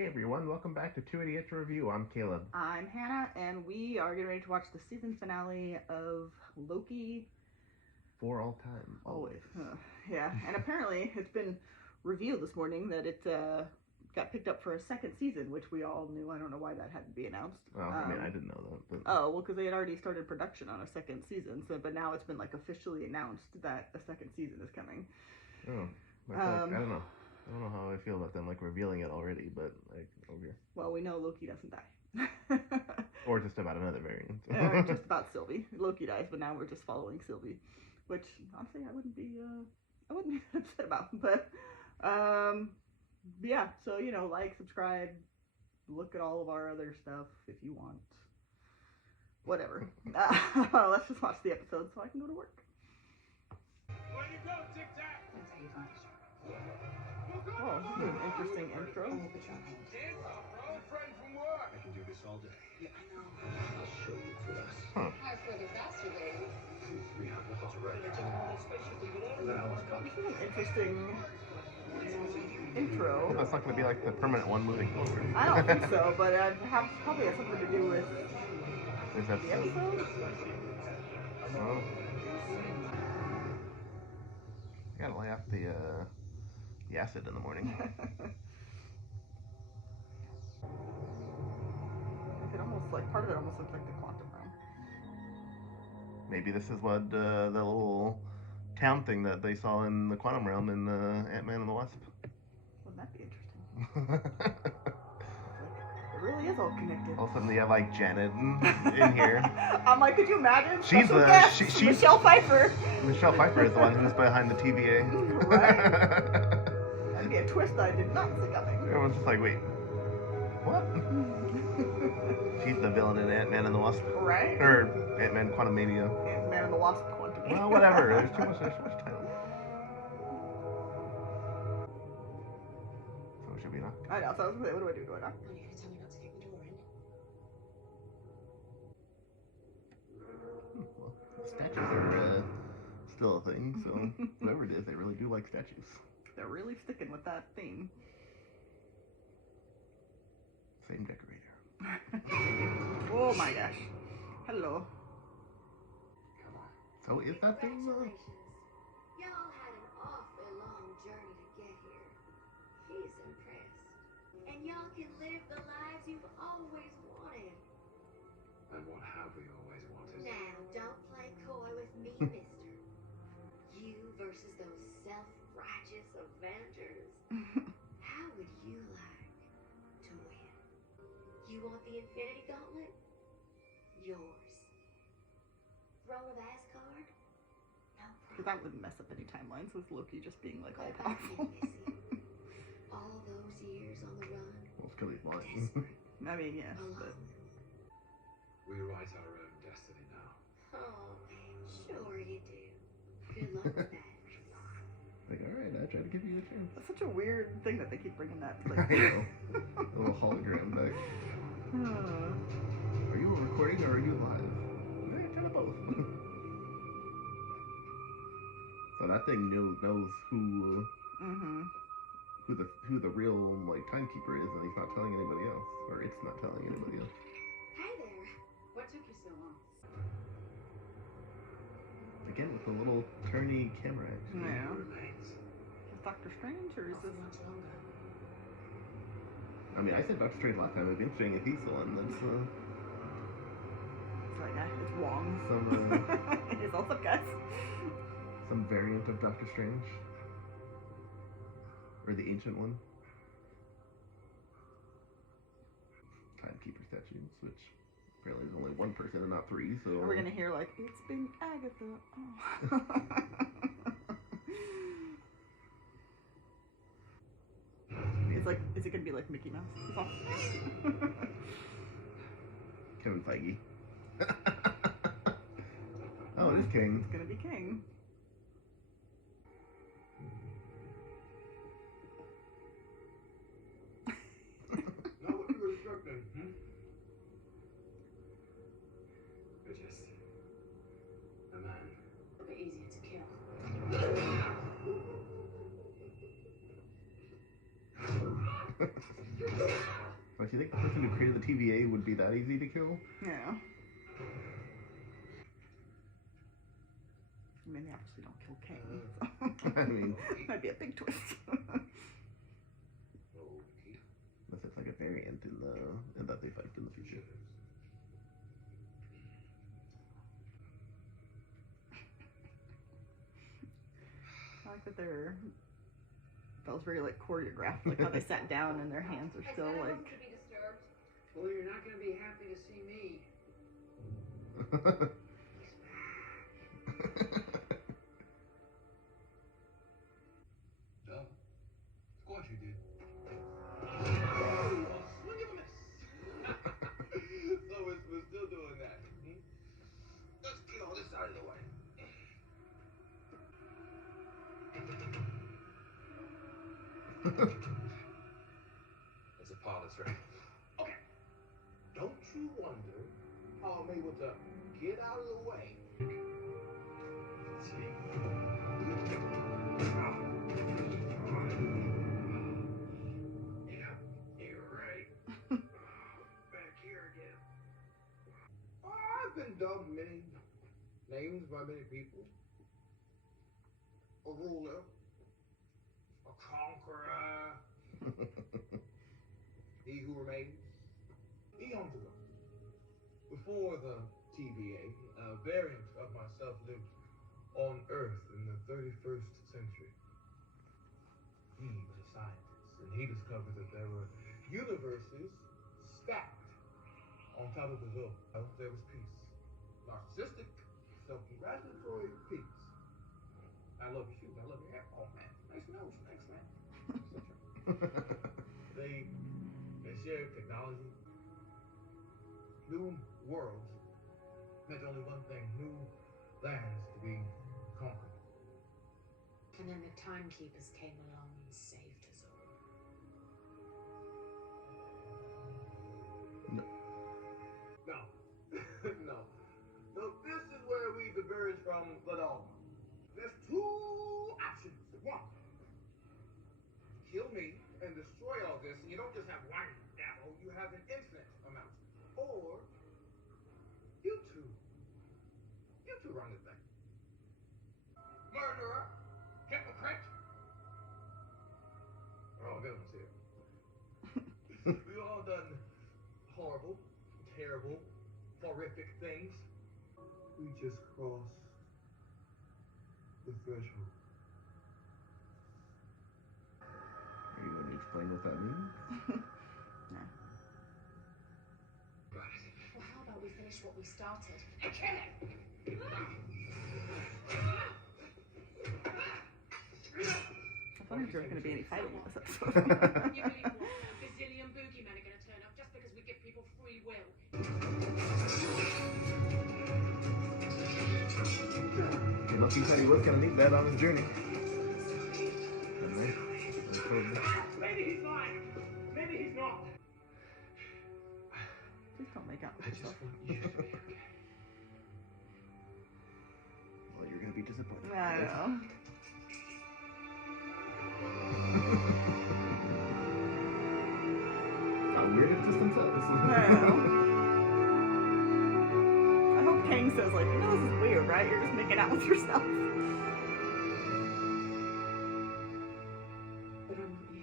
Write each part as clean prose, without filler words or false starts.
Hey everyone, welcome back to Two Idiots Review. I'm Caleb. I'm Hannah, and we are getting ready to watch the season finale of Loki. For all time. Always. Yeah, and apparently it's been revealed this morning that it got picked up for a second season, which we all knew. I don't know why that had to be announced. Well, I mean, I didn't know that. But... Oh, well, because they had already started production on a second season, but now it's been like officially announced that a second season is coming. Oh, I don't know. I don't know how I feel about them like revealing it already, but like over. Well, we know Loki doesn't die. Or just about another variant. Just about Sylvie. Loki dies, but now we're just following Sylvie, which honestly I wouldn't be upset about. But yeah, so like, subscribe, look at all of our other stuff if you want. Whatever. Let's just watch the episode so I can go to work. Where you go, Tic Tac? Oh, this is an interesting intro. Hands up, bro. A friend from work. I can do this all day. Yeah, I know. I'll show you for us. High further faster, baby. We have the house right. Take a little spaceship and get out of That was This is an interesting intro. That's not going to be like the permanent one moving forward. I don't think so, but it probably has something to do with This the episode. episode. Oh. I gotta lay off the acid in the morning. It almost, like, part of it almost looks like the quantum realm. Maybe this is what the little town thing that they saw in the quantum realm in Ant-Man and the Wasp. Wouldn't that be interesting? It really is all connected. All of a sudden, they have like Janet in here. I'm like, could you imagine? She's Special the- guest, she's- Michelle Pfeiffer. Michelle Pfeiffer is the one who's behind the TVA. Right. That'd be a twist I did not see coming. Everyone's just like, wait, what? She's the villain in Ant-Man and the Wasp. Right? Or Ant-Man Quantumania. Ant-Man and the Wasp Quantum. Well, whatever. There's too much title. So should we knock? I know, so I was gonna say, what do I do? Do I knock? Honey, if you tell me not to kick the door in. Well, statues are still a thing, so whatever it is, they really do like statues. They're really sticking with that theme. Same decorator. Oh my gosh. Hello. Come on. So is that thing? Congratulations. Y'all had an awfully long journey to get here. He's impressed. And y'all can live the lives you've always wanted. And what have we always wanted? Now, don't play coy with me, mister. You versus those self-righteous Avengers. How would you like to win? You want the Infinity Gauntlet? Yours. Throne of Asgard? No Because problem. that wouldn't mess up any timelines with Loki just being like all What about powerful. you, Missy? All those years on the run, Well, it's because he's blind. desperate, I mean, yes, but alone. We write our own destiny now. Oh, sure you do. Good luck with that. Like, alright, I tried to give you a chance. that's such a weird thing that they keep bringing that. I Like, know. A little hologram back. Are you recording or are you live? Kind of both. So that thing knows who who the real like timekeeper is, and he's not telling anybody else, or it's not telling anybody else. Hey there. What took you so long? Again with the little turny camera action. Yeah. Who remains? Is Doctor Strange or is Not for this? much longer. I mean, I said Doctor Strange last time. It'd be interesting if he's the one that's It's like, it's Wong. some It's also guys. some variant of Doctor Strange, or the ancient one. Timekeeper statues, which apparently there's only one person and not three. So Are we gonna hear like, it's been Agatha? Oh. It's like, is it gonna be like Mickey Mouse? It's all- Kevin Feige. Oh, it is Kang. It's gonna be Kang. Not what you were expecting, You're just a man. It'll be easier to kill. think the person who created the TVA would be that easy to kill? Yeah. I mean, they obviously don't kill Kang, so I mean, that'd be a big twist. Loki. unless it's like a variant in that they fight in the future. I like that that was very like choreographed, like how they sat down and their hands are still like. To be disturbed. Well, you're not going to be happy to see me. Duh. Of course you did. Swing and a miss. So we're still doing that. Let's get all this out of the way. It's a pilot's right. Okay. Don't you wonder how I'm able to get out of the way? See? Yeah, you're right. Back here again. I've been dubbed many names by many people. A ruler, a conqueror, he who remains. Eons ago, before the TVA, a variant of myself lived on Earth in the 31st century. He was a scientist, and he discovered that there were universes stacked on top of his own. There was peace. Narcissistic, self-congratulatory peace. I love your shoes. I love your hair. Oh man, nice nose. Thanks, man. They shared technology. New worlds meant only one thing: new lands to be conquered. And then the timekeepers came along and saved us all. No. No, no. So this is where we diverge from the dogma. There's two options. One, kill me and destroy all this, and you don't just have one devil, you have an infinite amount. Or you two run this thing. Murderer, hypocrite. We're all villains here. We've all done horrible, terrible, horrific things. We just crossed the threshold. Are you going to explain what that means? No. Got it. Well, how about we finish what we started? I can't. I wonder if there's going to be any fighting in this episode. You believe what? A bazillion boogeymen are going to turn up just because we give people free will. Loki said he was going to need that on his journey. Maybe he's lying. Maybe he's not. Please don't make out I with just yourself. want you to be okay. Well, you're going to be disappointed. I know. How weird it's just themselves. I know. I hope Kang says, like, this is weird, right? You're just making out with yourself. But I'm not you.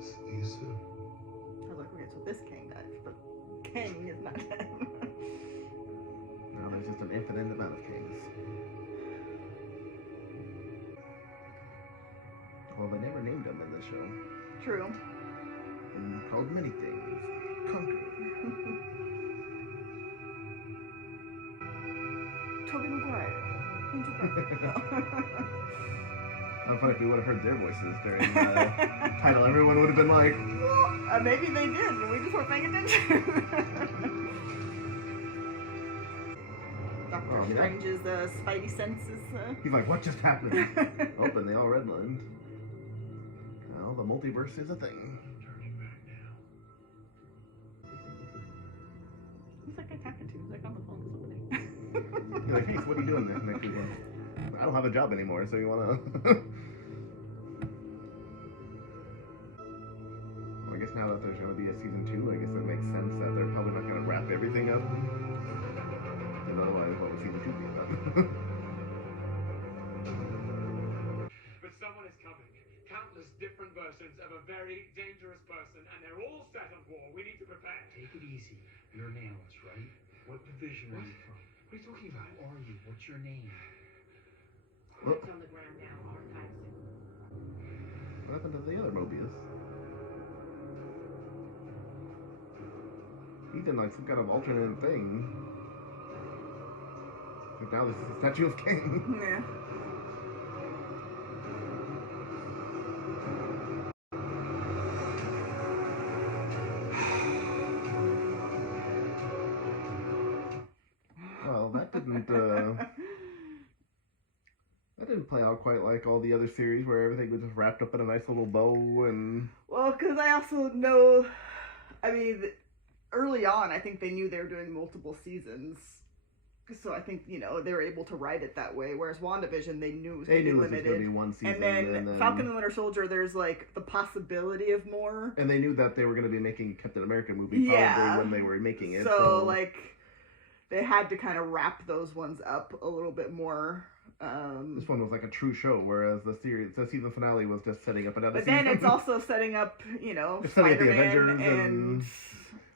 See you soon. I was like, okay, so this Kang dies, but Kang is not dead. No, there's just an infinite amount of kings. Well, they never named him in this show. True. And called many things. Conqueror. Tobey Maguire. How funny if we would have heard their voices during the title. Everyone would have been like, Well, maybe they did, but we just weren't paying attention. Doctor Oh, yeah. Strange's spidey senses. he's like, what just happened? Oh, and they all redlined. Well, the multiverse is a thing. Turning back now. Who's that guy talking to? He's like on the phone with somebody. You're like, hey, so what are you doing there next weekend? I don't have a job anymore, so you wanna. I guess now that there's gonna be a season 2, I guess it makes sense that they're probably not gonna wrap everything up. Because otherwise, what would season 2 be about? But someone is coming. Countless different versions of a very dangerous person, and they're all set on war. We need to prepare. Take it easy. You're an analyst, right? What division are you from? What are you talking about? Who are you? What's your name? Boots on the ground now, archives. What happened to the other Mobius? He's in like some kind of alternate thing. But now this is a statue of Kang. Yeah. Well, that didn't play out quite like all the other series where everything was just wrapped up in a nice little bow and. Well, because I also know, I mean, early on, I think they knew they were doing multiple seasons. So I think, you know, they were able to write it that way. Whereas WandaVision, they knew it was going to be limited. It was going to be one season. And then Falcon and the Winter Soldier, there's like the possibility of more. And they knew that they were going to be making a Captain America movie probably when they were making it. So like, they had to kind of wrap those ones up a little bit more. This one was like a true show, whereas the season finale was just setting up another season. But then it's also setting up, you know, Spider-Man the Avengers and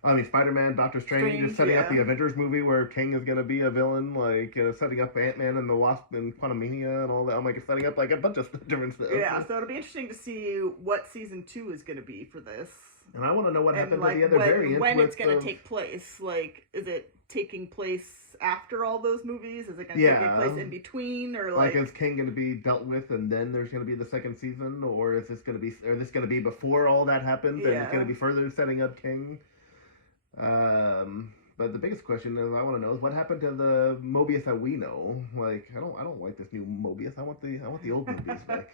I mean, Spider-Man, Doctor Strange is setting up the Avengers movie where Kang is going to be a villain, like setting up Ant-Man and the Wasp and Quantumania and all that. I'm like, it's setting up like a bunch of different stuff. Yeah, so it'll be interesting to see what season 2 is going to be for this. And I want to know what happened like, to the other variants. When it's going to take place. Like, is it taking place after all those movies? Is it going to take place in between? Or like is Kang going to be dealt with and then there's going to be the second season? Or is this going to be before all that happens and it's going to be further setting up Kang? But the biggest question is I want to know is what happened to the Mobius that we know? Like, I don't like this new Mobius. I want the old Mobius back.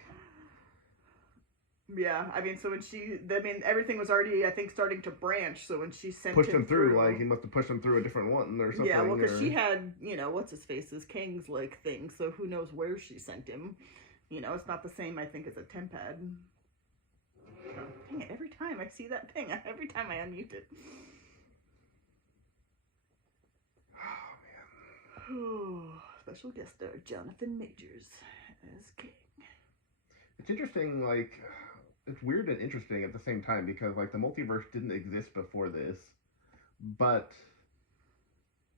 Yeah, I mean, so when everything was already, I think, starting to branch. So when she sent him through, like he must have pushed him through a different one or something. Yeah, well, because she had, you know, what's his face's Kang's like thing. So who knows where she sent him? You know, it's not the same. I think as a tempad. Dang it! Every time I see that thing, every time I unmute it. Special guest star Jonathan Majors as King. It's interesting, like, it's weird and interesting at the same time because, like, the multiverse didn't exist before this, but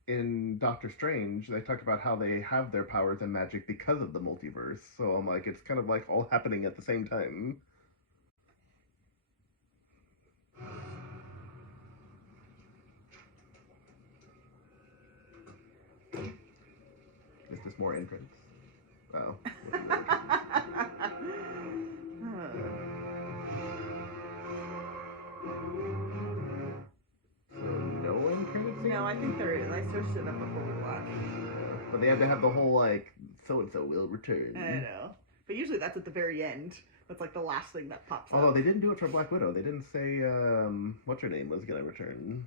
in Doctor Strange, they talk about how they have their powers and magic because of the multiverse. So I'm like, it's kind of like all happening at the same time. Is this more entrance? Oh. No end credits? No, I think there is. I searched it up before we watched. But they have to have the whole, like, so-and-so will return. I know. But usually that's at the very end. That's like the last thing that pops up. Although they didn't do it for Black Widow. They didn't say, what's her name was going to return.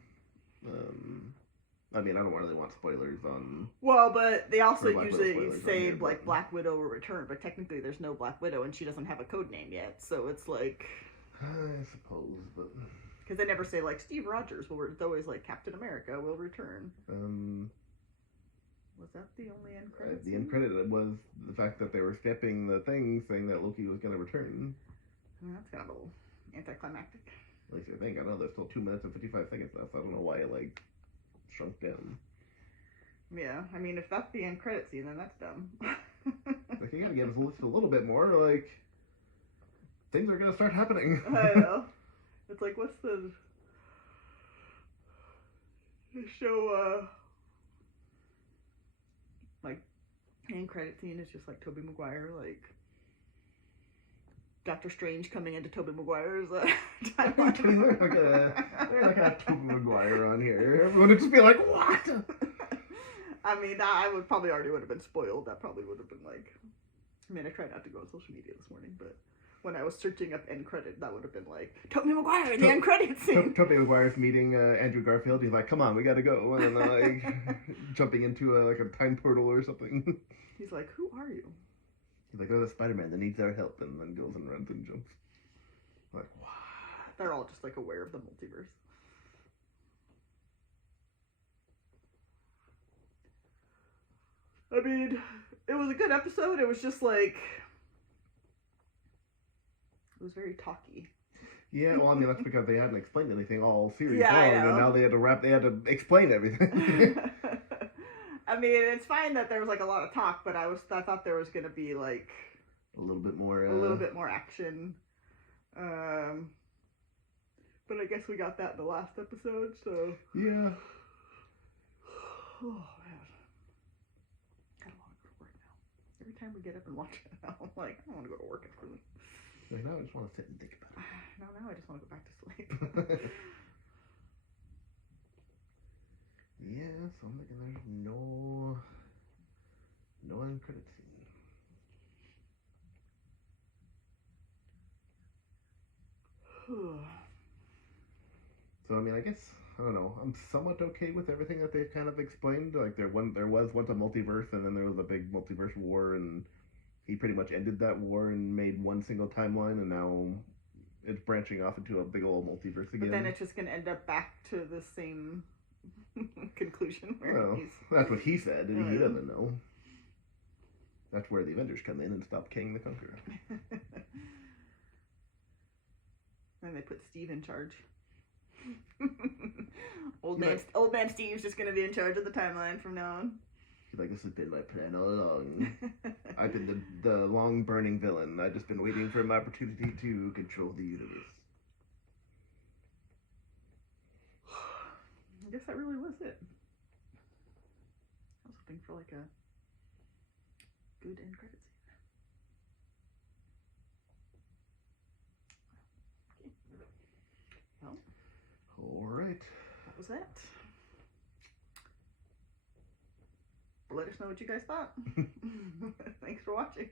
I mean, I don't really want spoilers on... Well, but they also usually say, here, like, Black Widow will return, but technically there's no Black Widow, and she doesn't have a code name yet, so it's like... I suppose, but... Because they never say, like, Steve Rogers will... It's always, like, Captain America will return. Was that the only end credit? The end credit was the fact that they were stepping the thing saying that Loki was going to return. I mean, that's kind of a little anticlimactic. At least I think. I know there's still 2 minutes and 55 seconds left, so I don't know why it, like... shrunk down. Yeah, I mean, if that's the end credit scene, then that's dumb. Like, you gotta give us a little bit more, like, things are gonna start happening. I know. It's like, what's the show, like, end credit scene is just like Tobey Maguire, like, Doctor Strange coming into Tobey Maguire's timeline. They're not gonna have Tobey Maguire on here. Everyone would just be like, what? I mean, I would probably already would have been spoiled. That probably would have been like... I mean, I tried not to go on social media this morning, but when I was searching up end credit, that would have been like Tobey Maguire in the end credit scene. Tobey Maguire's meeting Andrew Garfield. He's like, "Come on, we gotta go," and then like jumping into like a time portal or something. He's like, "Who are you?" He's like, "There's a Spider-Man that needs our help," and then goes and runs and jumps. Like, wow. They're all just like aware of the multiverse. I mean, it was a good episode. It was just like, it was very talky. Yeah, well, I mean, that's because they hadn't explained anything all series Yeah, I long, know. and now they had to explain everything. I mean, it's fine that there was like a lot of talk, but I thought there was gonna be like a little bit more. A little bit more action. But I guess we got that in the last episode, so Yeah. oh man, I don't want to go to work now. Every time we get up and watch it, I'm like, I don't want to go to work after this. Like, now I just want to sit and think about it. No, now I just want to go back to sleep. Yeah, so I'm thinking there's no end credit scene. So I mean, I guess I don't know. I'm somewhat okay with everything that they've kind of explained. Like there was once a multiverse, and then there was a big multiverse war, and he pretty much ended that war and made one single timeline, and now it's branching off into a big old multiverse again. But then it's just gonna end up back to the same conclusion. Where that's what he said, and he doesn't know. That's where the Avengers come in and stop Kang the Conqueror. Then they put Steve in charge. Old man Steve's just gonna be in charge of the timeline from now on. He's like, this has been my plan all along. I've been the long burning villain. I've just been waiting for an opportunity to control the universe. I guess that really was it. I was hoping for like a good end credit scene. Well, all right. that was it. Let us know what you guys thought. Thanks for watching.